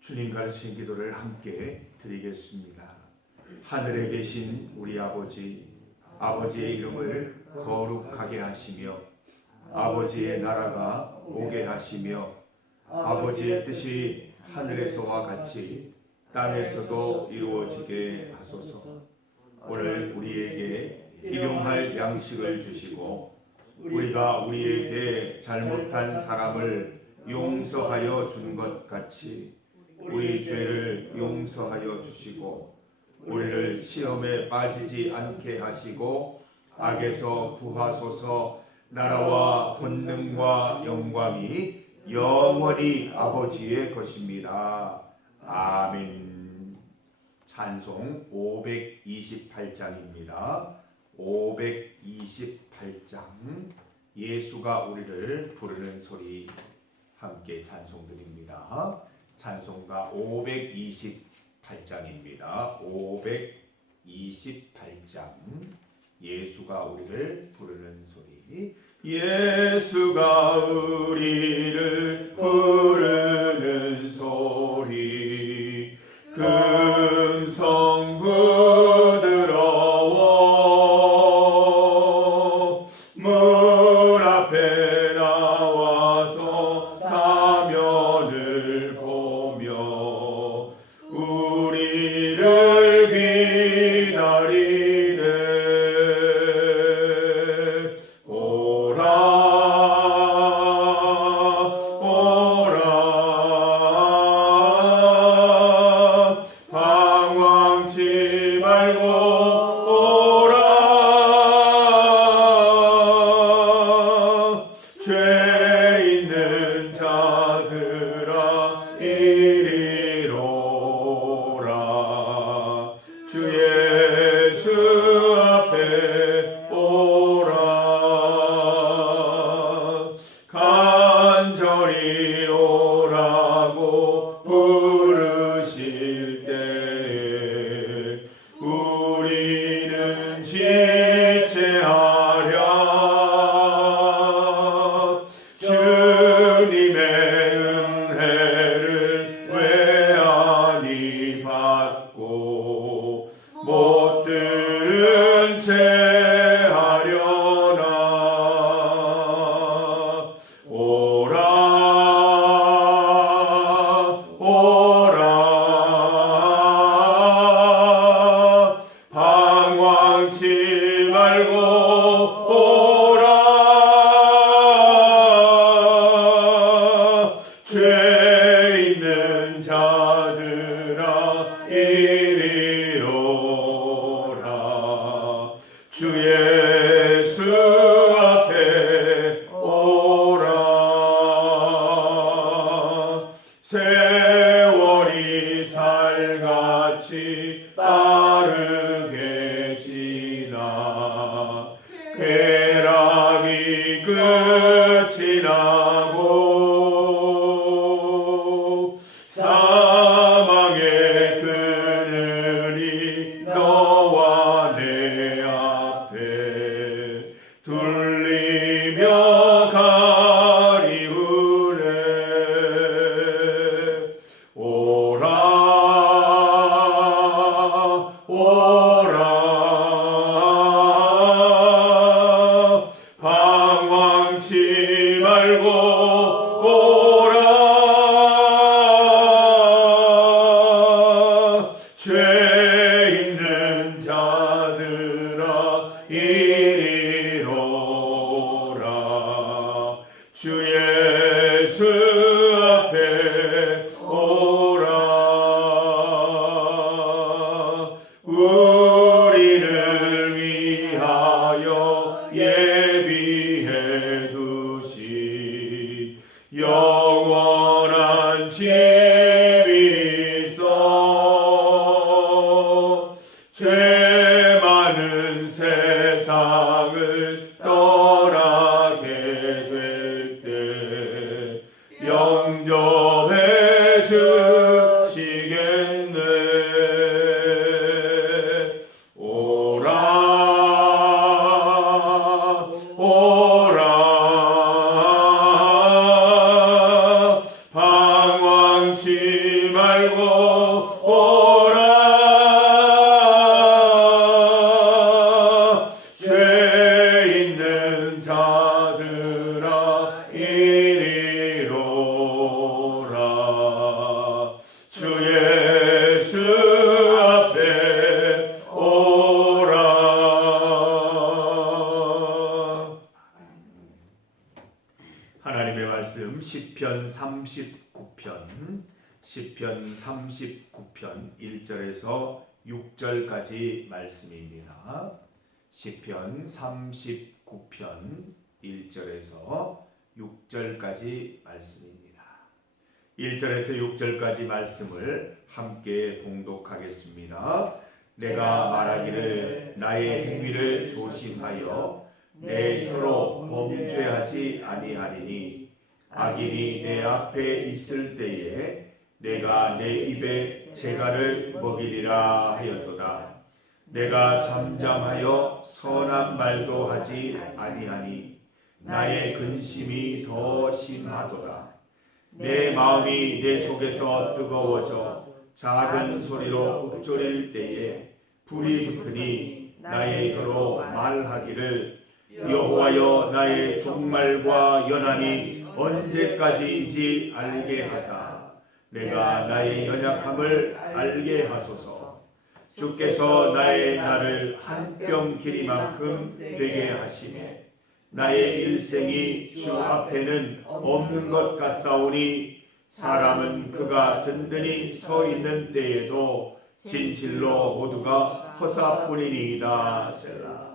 주님 가르치신 기도를 함께 드리겠습니다. 하늘에 계신 우리 아버지, 아버지의 이름을 거룩하게 하시며 아버지의 나라가 오게 하시며 아버지의 뜻이 하늘에서와 같이 땅에서도 이루어지게 하소서. 오늘 우리에게 일용할 양식을 주시고 우리가 우리에게 잘못한 사람을 용서하여 준 것 같이 우리 죄를 용서하여 주시고 우리를 시험에 빠지지 않게 하시고 악에서 구하소서. 나라와 권능과 영광이 영원히 아버지의 것입니다. 아멘. 찬송 528장입니다. 528장 예수가 우리를 부르는 소리 함께 찬송드립니다. 찬송가 528장입니다. 528장 예수가 우리를 부르는 소리. 예수가 우리를 부르는 소리 금성 부드러워 문 앞에 나와서 사면을 보며 우리를 기다리네. 오라 오라 방황치 말고 오라. 죄 있는 자들아 이리로 오라. 주 예수 앞에 오라. 간절히 오라고 부르실 때에 우리는 지체하랴. 주님의 은혜를 외아니 받고 못 들은 채 하려나. 오라 오라 방황치 말고 오라. 죄 있는 자들아 이리로 오라. 주 예수 앞에 오라. 세월이 살같이 빠르게 지나 쾌락이 끝이 나고 사망의 그늘이 너와 내 앞에 둘리며 가리우네. 오라 오라 방황치 말고 오라. 죄 있는 자들아 이리로 오라. 주 예수 앞에 오라. 우리를 위하여 예비해 두신 영원한 집이 있어. 죄 많은 세상을 떠나게 될 때 하나님의 말씀 시편 39편 1절에서 6절까지 말씀입니다. 시편 39편 1절에서 6절까지 말씀입니다. 1절에서 6절까지 말씀을 함께 봉독하겠습니다. 내가 말하기를 나의 행위를 조심하여 내 혀로 범죄하지 아니하리니 악인이 내 앞에 있을 때에 내가 내 입에 재갈을 먹이리라 하였도다. 내가 잠잠하여 선한 말도 하지 아니하니 나의 근심이 더 심하도다. 내 마음이 내 속에서 뜨거워져 작은 소리로 읊조릴 때에 불이 붙으니 나의 혀로 말하기를 여호와여 나의 종말과 연한이 언제까지인지 알게 하사 내가 나의 연약함을 알게 하소서. 주께서 나의 날을 한 뼘 길이만큼 되게 하시네. 나의 일생이 주 앞에는 없는 것 같사오니 사람은 그가 든든히 서 있는 때에도 진실로 모두가 허사뿐이니이다. 셀라.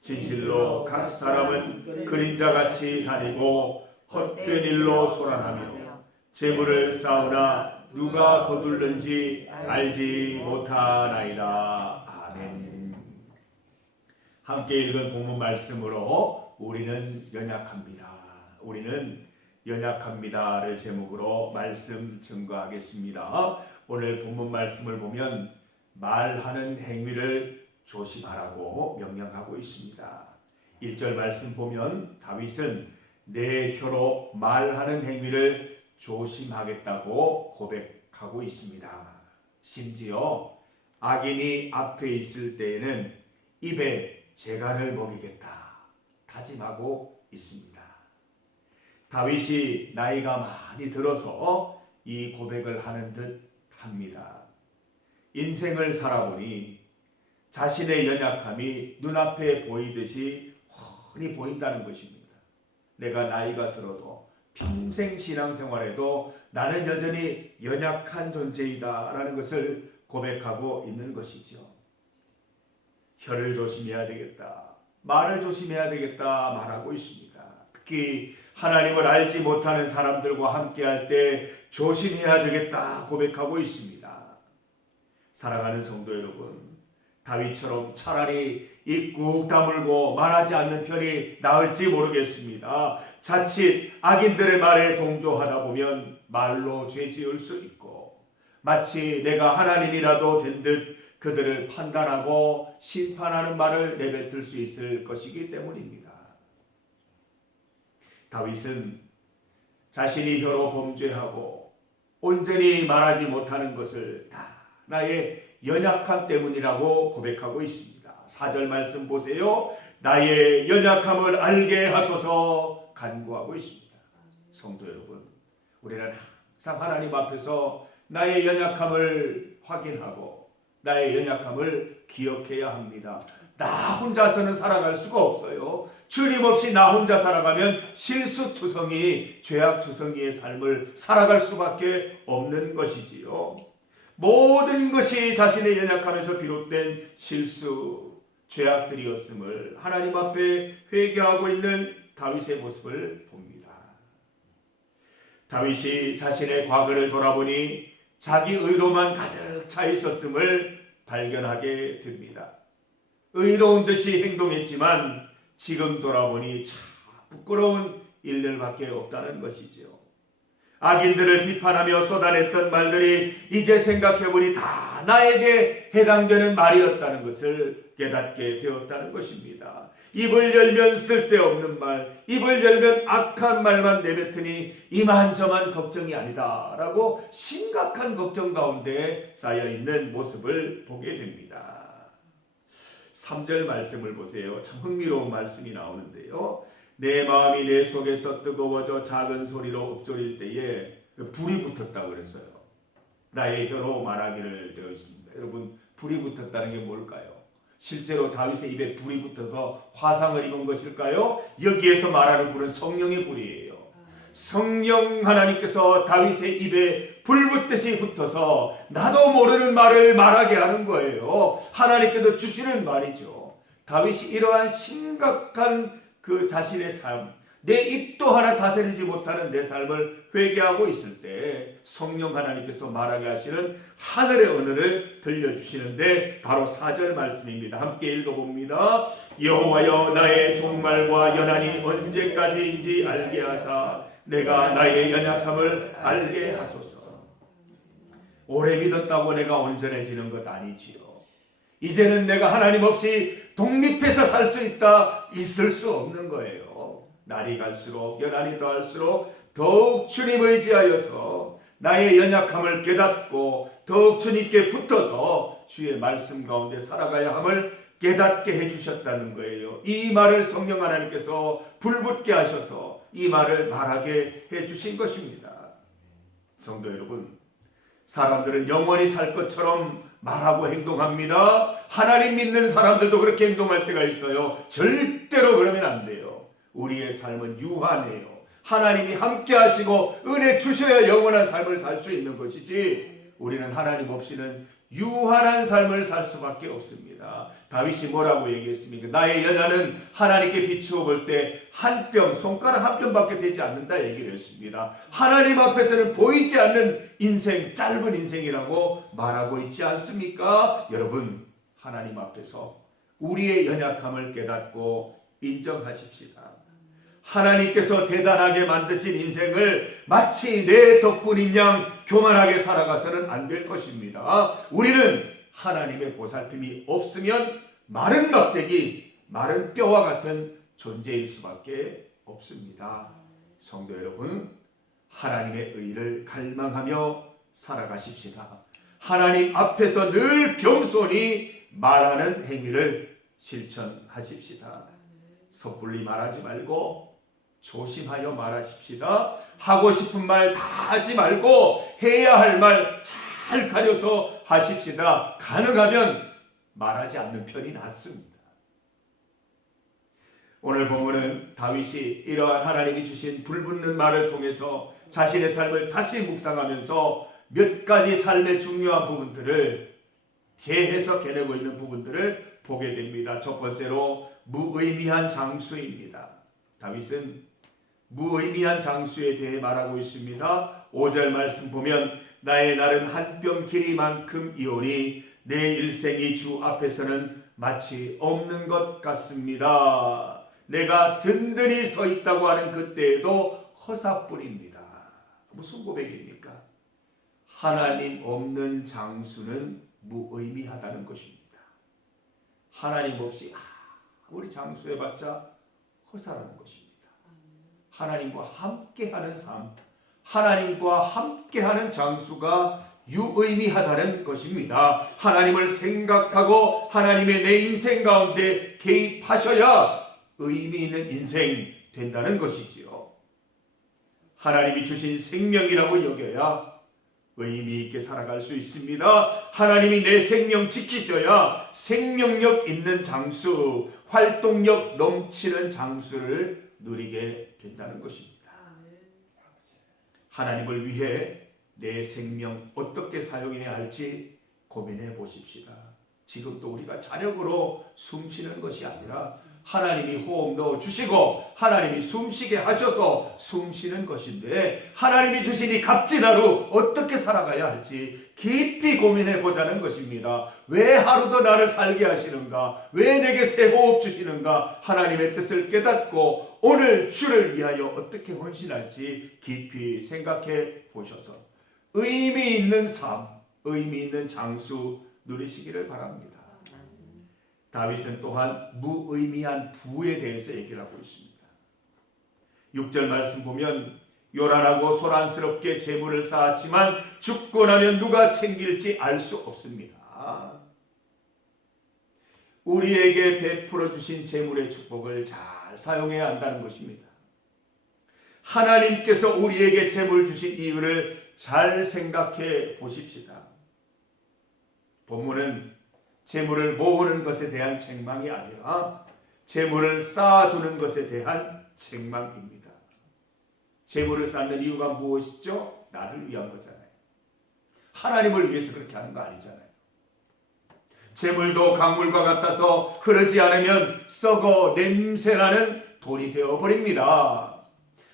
진실로 각 사람은 그림자같이 다니고 헛된 일로 소란하며 재물을 쌓으나 누가 거둘는지 알지 못하나이다. 아멘. 함께 읽은 본문 말씀으로 우리는 연약합니다. 우리는 연약합니다를 제목으로 말씀 증거하겠습니다. 오늘 본문 말씀을 보면 말하는 행위를 조심하라고 명령하고 있습니다. 1절 말씀 보면 다윗은 내 혀로 말하는 행위를 조심하겠다고 고백하고 있습니다. 심지어 악인이 앞에 있을 때에는 입에 재갈을 먹이겠다 다짐하고 있습니다. 다윗이 나이가 많이 들어서 이 고백을 하는 듯 합니다. 인생을 살아보니 자신의 연약함이 눈앞에 보이듯이 훤히 보인다는 것입니다. 내가 나이가 들어도 평생 신앙생활에도 나는 여전히 연약한 존재이다 라는 것을 고백하고 있는 것이죠. 혀를 조심해야 되겠다, 말을 조심해야 되겠다 말하고 있습니다. 특히 하나님을 알지 못하는 사람들과 함께할 때 조심해야 되겠다 고백하고 있습니다. 사랑하는 성도 여러분, 다윗처럼 차라리 입 꾹 다물고 말하지 않는 편이 나을지 모르겠습니다. 자칫 악인들의 말에 동조하다 보면 말로 죄지을 수 있고 마치 내가 하나님이라도 된 듯 그들을 판단하고 심판하는 말을 내뱉을 수 있을 것이기 때문입니다. 다윗은 자신이 혀로 범죄하고 온전히 말하지 못하는 것을 다 나의 연약함 때문이라고 고백하고 있습니다. 4절 말씀 보세요. 나의 연약함을 알게 하소서 간구하고 있습니다. 성도 여러분, 우리는 항상 하나님 앞에서 나의 연약함을 확인하고 나의 연약함을 기억해야 합니다. 나 혼자서는 살아갈 수가 없어요. 주님 없이 나 혼자 살아가면 실수투성이, 죄악투성이의 삶을 살아갈 수밖에 없는 것이지요. 모든 것이 자신의 연약함에서 비롯된 실수, 죄악들이었음을 하나님 앞에 회개하고 있는 다윗의 모습을 봅니다. 다윗이 자신의 과거를 돌아보니 자기 의로만 가득 차 있었음을 발견하게 됩니다. 의로운 듯이 행동했지만 지금 돌아보니 참 부끄러운 일들밖에 없다는 것이죠. 악인들을 비판하며 쏟아냈던 말들이 이제 생각해보니 다 나에게 해당되는 말이었다는 것을 깨닫게 되었다는 것입니다. 입을 열면 쓸데없는 말, 입을 열면 악한 말만 내뱉으니 이만저만 걱정이 아니다 라고 심각한 걱정 가운데 쌓여있는 모습을 보게 됩니다. 3절 말씀을 보세요. 참 흥미로운 말씀이 나오는데요. 내 마음이 내 속에서 뜨거워져 작은 소리로 읊조릴 때에 불이 붙었다고 그랬어요. 나의 혀로 말하기를 되어 있습니다. 여러분, 불이 붙었다는 게 뭘까요? 실제로 다윗의 입에 불이 붙어서 화상을 입은 것일까요? 여기에서 말하는 불은 성령의 불이에요. 성령 하나님께서 다윗의 입에 불붙듯이 붙어서 나도 모르는 말을 말하게 하는 거예요. 하나님께서 주시는 말이죠. 다윗이 이러한 심각한 그 자신의 삶, 내 입도 하나 다스리지 못하는 내 삶을 회개하고 있을 때 성령 하나님께서 말하게 하시는 하늘의 언어를 들려주시는데 바로 4절 말씀입니다. 함께 읽어봅니다. 여호와여 나의 종말과 연한이 언제까지인지 알게 하사 내가 나의 연약함을 알게 하소서. 오래 믿었다고 내가 온전해지는 것 아니지요. 이제는 내가 하나님 없이 독립해서 살 수 있을 수 없는 거예요. 날이 갈수록 연한이 더할수록 더욱 주님 의지하여서 나의 연약함을 깨닫고 더욱 주님께 붙어서 주의 말씀 가운데 살아가야 함을 깨닫게 해주셨다는 거예요. 이 말을 성령 하나님께서 불붙게 하셔서 이 말을 말하게 해주신 것입니다. 성도 여러분, 사람들은 영원히 살 것처럼 말하고 행동합니다. 하나님 믿는 사람들도 그렇게 행동할 때가 있어요. 절대로 그러면 안 돼요. 우리의 삶은 유한해요. 하나님이 함께 하시고 은혜 주셔야 영원한 삶을 살 수 있는 것이지 우리는 하나님 없이는 유한한 삶을 살 수밖에 없습니다. 다윗이 뭐라고 얘기했습니까? 나의 연한은 하나님께 비추어 볼 때 한 뼘, 손가락 한 뼘밖에 되지 않는다 얘기를 했습니다. 하나님 앞에서는 보이지 않는 인생, 짧은 인생이라고 말하고 있지 않습니까? 여러분, 하나님 앞에서 우리의 연약함을 깨닫고 인정하십시다. 하나님께서 대단하게 만드신 인생을 마치 내 덕분인 양 교만하게 살아가서는 안 될 것입니다. 우리는 하나님의 보살핌이 없으면 마른 막대기, 마른 뼈와 같은 존재일 수밖에 없습니다. 성도 여러분, 하나님의 의를 갈망하며 살아가십시다. 하나님 앞에서 늘 겸손히 말하는 행위를 실천하십시다. 섣불리 말하지 말고 조심하여 말하십시다. 하고 싶은 말 다 하지 말고 해야 할 말 잘 가려서 하십시다. 가능하면 말하지 않는 편이 낫습니다. 오늘 본문은 다윗이 이러한 하나님이 주신 불붙는 말을 통해서 자신의 삶을 다시 묵상하면서 몇 가지 삶의 중요한 부분들을 재해석해내고 있는 부분들을 보게 됩니다. 첫 번째로 무의미한 장수입니다. 다윗은 무의미한 장수에 대해 말하고 있습니다. 5절 말씀 보면 나의 날은 한 뼘 길이만큼이오니 내 일생이 주 앞에서는 마치 없는 것 같습니다. 내가 든든히 서 있다고 하는 그때에도 허사뿐입니다. 무슨 고백입니까? 하나님 없는 장수는 무의미하다는 것입니다. 하나님 없이 아무리 장수해봤자 허사라는 것입니다. 하나님과 함께하는 삶, 하나님과 함께하는 장수가 유의미하다는 것입니다. 하나님을 생각하고 하나님의 내 인생 가운데 개입하셔야 의미 있는 인생 된다는 것이지요. 하나님이 주신 생명이라고 여겨야 의미 있게 살아갈 수 있습니다. 하나님이 내 생명 지키셔야 생명력 있는 장수, 활동력 넘치는 장수를 누리게 된다는 것입니다. 하나님을 위해 내 생명 어떻게 사용해야 할지 고민해 보십시다. 지금도 우리가 자력으로 숨쉬는 것이 아니라 하나님이 호흡 넣어주시고 하나님이 숨쉬게 하셔서 숨쉬는 것인데 하나님이 주신 이 값진 하루 어떻게 살아가야 할지 깊이 고민해 보자는 것입니다. 왜 하루도 나를 살게 하시는가? 왜 내게 새 호흡 주시는가? 하나님의 뜻을 깨닫고 오늘 주를 위하여 어떻게 헌신할지 깊이 생각해 보셔서 의미 있는 삶, 의미 있는 장수 누리시기를 바랍니다. 다윗은 또한 무의미한 부에 대해서 얘기를 하고 있습니다. 6절 말씀 보면 요란하고 소란스럽게 재물을 쌓았지만 죽고 나면 누가 챙길지 알 수 없습니다. 우리에게 베풀어 주신 재물의 축복을 잘 사용해야 한다는 것입니다. 하나님께서 우리에게 재물 주신 이유를 잘 생각해 보십시다. 본문은 재물을 모으는 것에 대한 책망이 아니라 재물을 쌓아두는 것에 대한 책망입니다. 재물을 쌓는 이유가 무엇이죠? 나를 위한 거잖아요. 하나님을 위해서 그렇게 하는 거 아니잖아요. 재물도 강물과 같아서 흐르지 않으면 썩어 냄새나는 돈이 되어버립니다.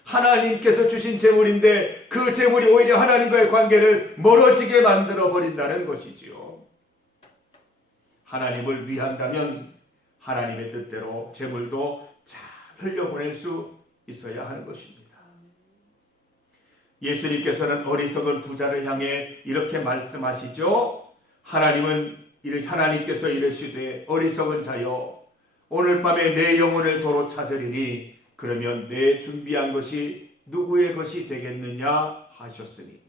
하나님께서 주신 재물인데 그 재물이 오히려 하나님과의 관계를 멀어지게 만들어버린다는 것이지요. 하나님을 위한다면 하나님의 뜻대로 재물도 잘 흘려보낼 수 있어야 하는 것입니다. 예수님께서는 어리석은 부자를 향해 이렇게 말씀하시죠. 하나님께서 이르시되 어리석은 자여 오늘 밤에 내 영혼을 도로 찾으리니 그러면 내 준비한 것이 누구의 것이 되겠느냐 하셨으니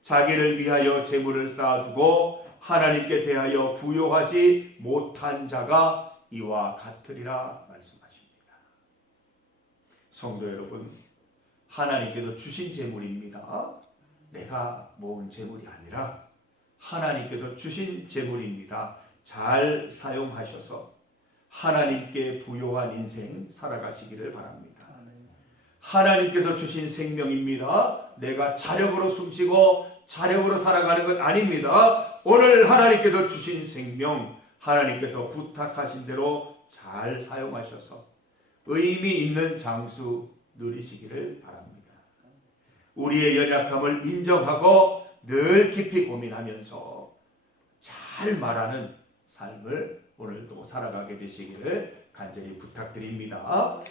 자기를 위하여 재물을 쌓아두고 하나님께 대하여 부요하지 못한 자가 이와 같으리라 말씀하십니다. 성도 여러분, 하나님께서 주신 재물입니다. 내가 모은 재물이 아니라 하나님께서 주신 재물입니다. 잘 사용하셔서 하나님께 부요한 인생 살아가시기를 바랍니다. 하나님께서 주신 생명입니다. 내가 자력으로 숨쉬고 자력으로 살아가는 것 아닙니다. 오늘 하나님께서 주신 생명, 하나님께서 부탁하신 대로 잘 사용하셔서 의미 있는 장수 누리시기를 바랍니다. 우리의 연약함을 인정하고 늘 깊이 고민하면서 잘 말하는 삶을 오늘도 살아가게 되시기를 간절히 부탁드립니다.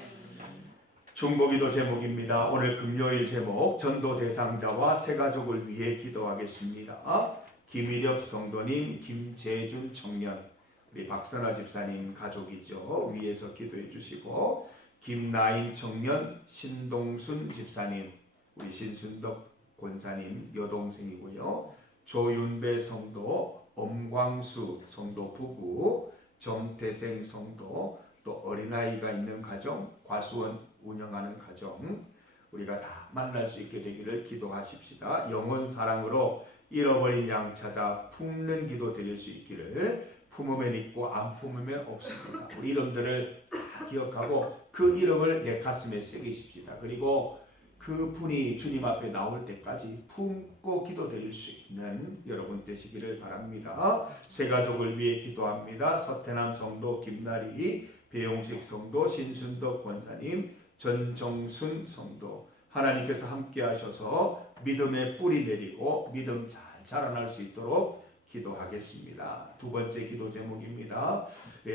중보기도 제목입니다. 오늘 금요일 제목 전도 대상자와 새 가족을 위해 기도하겠습니다. 김일엽 성도님, 김재준 청년, 우리 박선아 집사님 가족이죠. 위에서 기도해 주시고 김나인 청년, 신동순 집사님, 우리 신순덕 권사님 여동생이고요. 조윤배 성도, 엄광수 성도 부부, 정태생 성도, 또 어린아이가 있는 가정, 과수원 운영하는 가정, 우리가 다 만날 수 있게 되기를 기도하십시다. 영원 사랑으로 잃어버린 양 찾아 품는 기도 드릴 수 있기를. 품으면 있고 안 품으면 없습니다. 우리 이름들을 다 기억하고 그 이름을 내 가슴에 새기십시다. 그리고 그 분이 주님 앞에 나올 때까지 품고 기도 드릴 수 있는 여러분 되시기를 바랍니다. 새 가족을 위해 기도합니다. 서태남 성도, 김나리, 배용식 성도, 신순덕 권사님, 전정순 성도, 하나님께서 함께 하셔서 믿음의 뿌리 내리고 믿음 잘 자라날 수 있도록 기도하겠습니다. 두 번째 기도 제목입니다.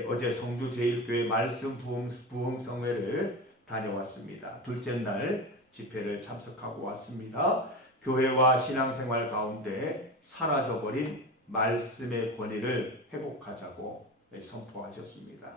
어제 성주제일교회 말씀 부흥성회를 다녀왔습니다. 둘째 날 집회를 참석하고 왔습니다. 교회와 신앙생활 가운데 사라져버린 말씀의 권위를 회복하자고 선포하셨습니다.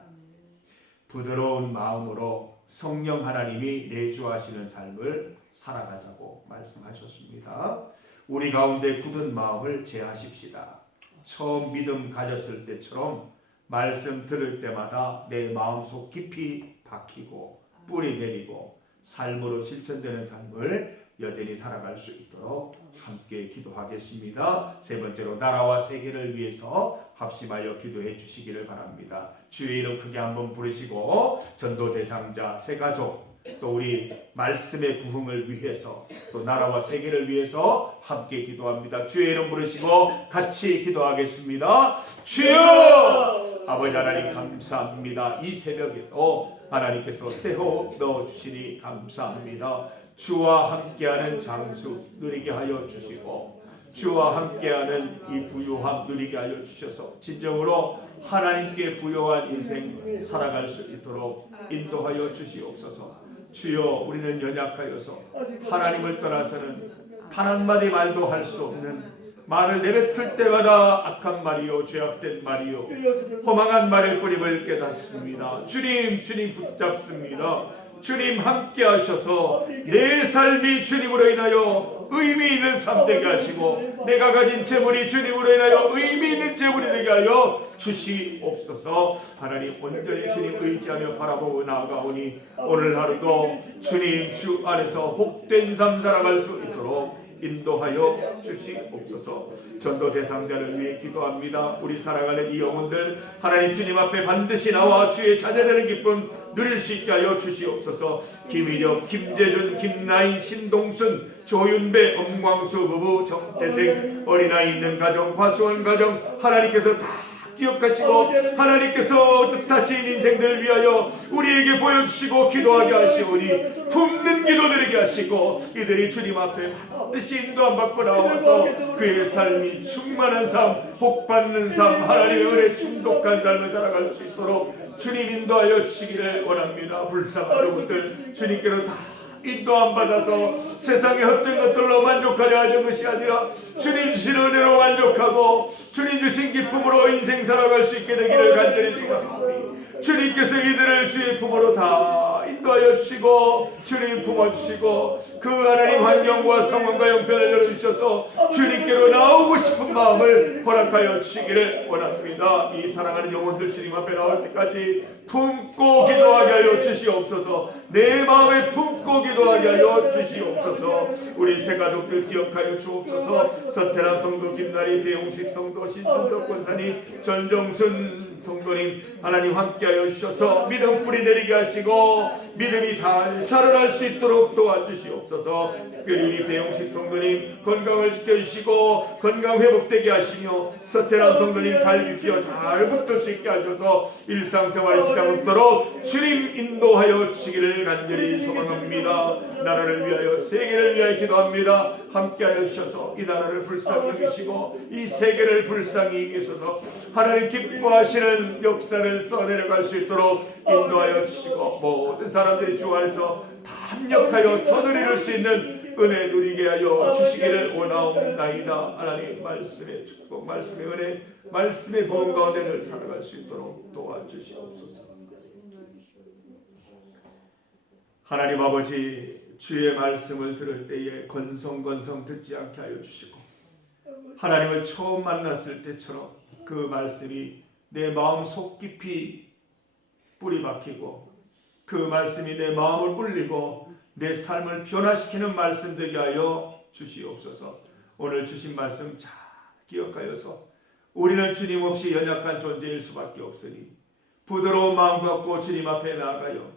부드러운 마음으로 성령 하나님이 내주하시는 삶을 살아가자고 말씀하셨습니다. 우리 가운데 굳은 마음을 제하십시다. 처음 믿음 가졌을 때처럼 말씀 들을 때마다 내 마음속 깊이 박히고 뿌리 내리고 삶으로 실천되는 삶을 여전히 살아갈 수 있도록 함께 기도하겠습니다. 세 번째로 나라와 세계를 위해서 합심하여 기도해 주시기를 바랍니다. 주의 이름 크게 한번 부르시고 전도 대상자, 새 가족, 또 우리 말씀의 부흥을 위해서 또 나라와 세계를 위해서 함께 기도합니다. 주의 이름 부르시고 같이 기도하겠습니다. 주여! 아버지 하나님 감사합니다. 이 새벽에도 하나님께서 새 호흡 넣어주시니 감사합니다. 주와 함께하는 장수 누리게 하여 주시고 주와 함께하는 이 부유함 누리게 하여 주셔서 진정으로 하나님께 부유한 인생 살아갈 수 있도록 인도하여 주시옵소서. 주여, 우리는 연약하여서 하나님을 떠나서는 단 한마디 말도 할 수 없는, 말을 내뱉을 때마다 악한 말이요 죄악된 말이요 허망한 말일 뿐임을 깨닫습니다. 주님 붙잡습니다. 주님 함께 하셔서 내 삶이 주님으로 인하여 의미 있는 삶 되게 하시고 내가 가진 재물이 주님으로 인하여 의미 있는 재물이 되게 하여 주시옵소서. 하나님 온전히 주님 의지하며 바라보고 나아가오니 오늘 하루도 주님 주 안에서 복된 삶 살아갈 수 있도록 인도하여 주시옵소서. 전도 대상자를 위해 기도합니다. 우리 살아가는 이 영혼들 하나님 주님 앞에 반드시 나와 주의 자녀되는 기쁨 누릴 수 있게 하여 주시옵소서. 김희력, 김재준, 김나인, 신동순, 조윤배, 엄광수 부부, 정태생, 어린아이 있는 가정, 과수원 가정 하나님께서 다 기억하시고 하나님께서 뜻하신 인생들을 위하여 우리에게 보여주시고 기도하게 하시오니 품는 기도 드리게 하시고 이들이 주님 앞에 반드시 인도함 받고 나와서 그의 삶이 충만한 삶, 복받는 삶, 하나님의 은혜 충족한 삶을 살아갈 수 있도록 주님 인도하여 주시기를 원합니다. 불쌍한 여러분들 주님께로 다 인도함 받아서 세상의 헛된 것들로 만족하려 하는 것이 아니라 주님 주신 은혜로 만족하고 주님 주신 기쁨으로 인생 살아갈 수 있게 되기를 간절히 소망합니다. 주님께서 이들을 주의 품으로 다 인도하여 주시고 주님 품어주시고 그 하나님 환경과 상황과 형편을 열어주셔서 주님께로 나오고 싶은 마음을 허락하여 주시기를 원합니다. 이 사랑하는 영혼들 주님 앞에 나올 때까지 품고 기도하게 하여 주시옵소서. 내 마음에 품고 기도하게 하여 주시옵소서. 우리 새 가족들 기억하여 주옵소서. 서태남 성도, 김나리, 배용식 성도, 신순덕 권사님, 전정순 성도님 하나님 함께하여 주셔서 믿음 뿌리 내리게 하시고 믿음이 잘 자라날 수 있도록 도와주시옵소서. 특별히 우리 배용식 성도님 건강을 지켜주시고 건강 회복되게 하시며 서태남 성도님 갈비뼈 잘 붙을 수 있게 하셔서 일상생활의 시작 없도록 주님 인도하여 주시기를 간절히 소망합니다. 나라를 위하여 세계를 위하여 기도합니다. 함께하여 주셔서 이 나라를 불쌍히 여기시고 이 세계를 불쌍히 여기셔서 하나님 기뻐하시는 역사를 써내려갈 수 있도록 인도하여 주시고 모든 사람들이 주 안에서 다 합력하여 선을 이룰 수 있는 은혜 누리게 하여 주시기를 원하옵나이다. 하나님 말씀의 축복, 말씀의 은혜, 말씀의 부흥 가운데 늘 살아갈 수 있도록 도와주시옵소서. 하나님 아버지, 주의 말씀을 들을 때에 건성건성 듣지 않게 하여 주시고 하나님을 처음 만났을 때처럼 그 말씀이 내 마음 속 깊이 뿌리 박히고 그 말씀이 내 마음을 울리고 내 삶을 변화시키는 말씀 되게 하여 주시옵소서. 오늘 주신 말씀 잘 기억하여서 우리는 주님 없이 연약한 존재일 수밖에 없으니 부드러운 마음 갖고 주님 앞에 나아가요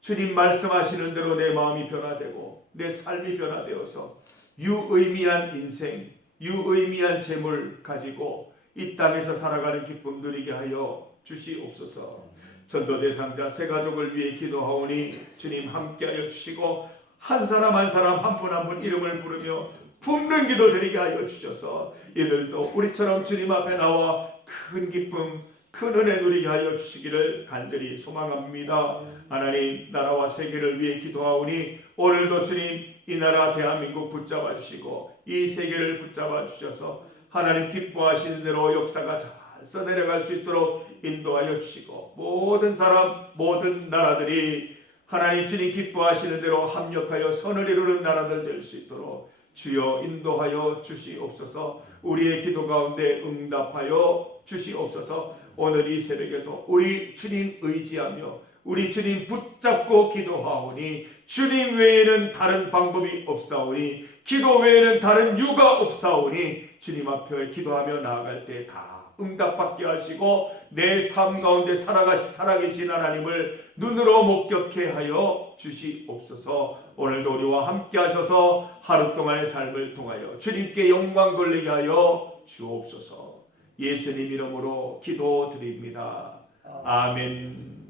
주님 말씀하시는 대로 내 마음이 변화되고 내 삶이 변화되어서 유의미한 인생, 유의미한 재물 가지고 이 땅에서 살아가는 기쁨 누리게 하여 주시옵소서. 전도 대상자 새 가족을 위해 기도하오니 주님 함께하여 주시고 한 사람 한 사람 한 분 한 분 이름을 부르며 품는 기도 드리게 하여 주셔서 이들도 우리처럼 주님 앞에 나와 큰 기쁨 큰 은혜 누리게 하여 주시기를 간절히 소망합니다. 하나님 나라와 세계를 위해 기도하오니 오늘도 주님 이 나라 대한민국 붙잡아 주시고 이 세계를 붙잡아 주셔서 하나님 기뻐하시는 대로 역사가 잘 써내려갈 수 있도록 인도하여 주시고 모든 사람 모든 나라들이 하나님 주님 기뻐하시는 대로 합력하여 선을 이루는 나라들 될 수 있도록 주여 인도하여 주시옵소서. 우리의 기도 가운데 응답하여 주시옵소서. 오늘 이 새벽에도 우리 주님 의지하며 우리 주님 붙잡고 기도하오니 주님 외에는 다른 방법이 없사오니 기도 외에는 다른 유가 없사오니 주님 앞에 기도하며 나아갈 때 다 응답받게 하시고 내 삶 가운데 살아계신 하나님을 눈으로 목격해 하여 주시옵소서. 오늘도 우리와 함께 하셔서 하루 동안의 삶을 통하여 주님께 영광 돌리게 하여 주옵소서. 예수님 이름으로 기도드립니다. 아멘.